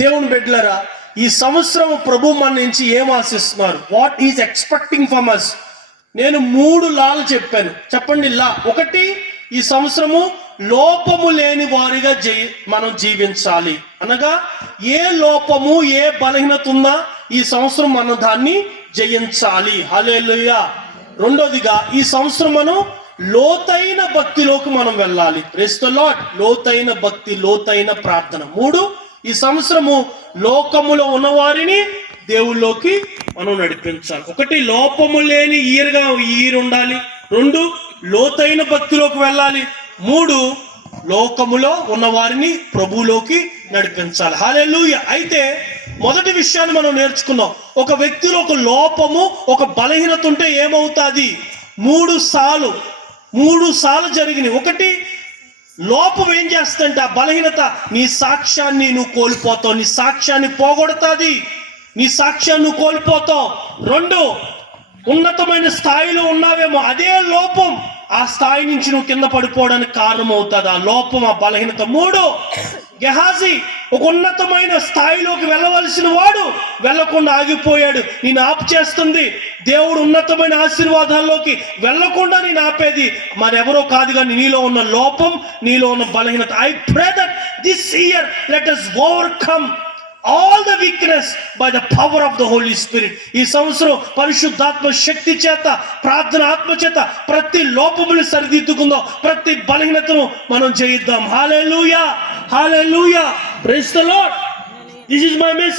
దేవుని బిడ్డలారా, ఈ సంవత్సరం ప్రభు మన నుంచి ఏం ఆశిస్తున్నారు? What is expecting from us? నేను 3 లాలు చెప్పాను. చెప్పండి. లా ఒకటి, ఈ సంవత్సరము లోపము లేని వారిగా మనం జీవించాలి. అనగా ఏ లోపము, ఏ బలహీనత ఉన్నా ఈ సంవత్సరం మనం దాన్ని జయించాలి. హల్లెలూయా. రెండోదిగా, ఈ సంవత్సరం మనం లోతైన భక్తిలోకి మనం వెళ్ళాలి. Praise the lord. లోతైన భక్తి, లోతైన ప్రార్థన. 3, ఈ సంవత్సరము లోకములో ఉన్నవారిని దేవుళ్ళలోకి మనం నడిపించాలి. ఒకటి, లోపము లేని ఈరు ఉండాలి. 2, లోతైన భక్తిలోకి వెళ్ళాలి. 3, లోకములో ఉన్నవారిని ప్రభువులోకి నడిపించాలి. హల్లెలూయా. అయితే మొదటి విషయాన్ని మనం నేర్చుకున్నాం. ఒక వ్యక్తిలో ఒక లోపము, ఒక బలహీనత ఉంటే ఏమవుతుంది? 3 సార్లు జరిగినాయి. ఒకటి, లోపం ఏం చేస్తుంటే ఆ బలహీనత నీ సాక్ష్యాన్ని నువ్వు కోల్పోతావు, నీ సాక్ష్యాన్ని పోగొడుతుంది, నీ సాక్ష్యాన్ని నువ్వు కోల్పోతావు. 2, ఉన్నతమైన స్థాయిలో ఉన్నావేమో, అదే లోపం ఆ స్థాయి నుంచి నువ్వు కింద పడిపోవడానికి కారణం అవుతుంది, ఆ లోపం, ఆ బలహీనత. 3, గెహాజీ ఒక ఉన్నతమైన స్థాయిలోకి వెళ్ళవలసిన వాడు వెళ్ళకుండా ఆగిపోయాడు. నేను ఆపు చేస్తుంది దేవుడు. ఉన్నతమైన ఆశీర్వాదాల్లోకి వెళ్ళకుండా నేను ఆపేది మరెవరో కాదు కానీ నీలో ఉన్న లోపం, నీలో ఉన్న బలహీనత. I pray that this year let us overcome all the weakness by the power of the Holy Spirit. ఈ సంవత్సరం పరిశుద్ధాత్మ శక్తి చేత, ప్రార్థన ఆత్మ చేత ప్రతి లోపమును సరిదిద్దుకుందాం, ప్రతి బలహీనతను మనం జయిద్దాం. Hallelujah, hallelujah. Praise the Lord. This is my message.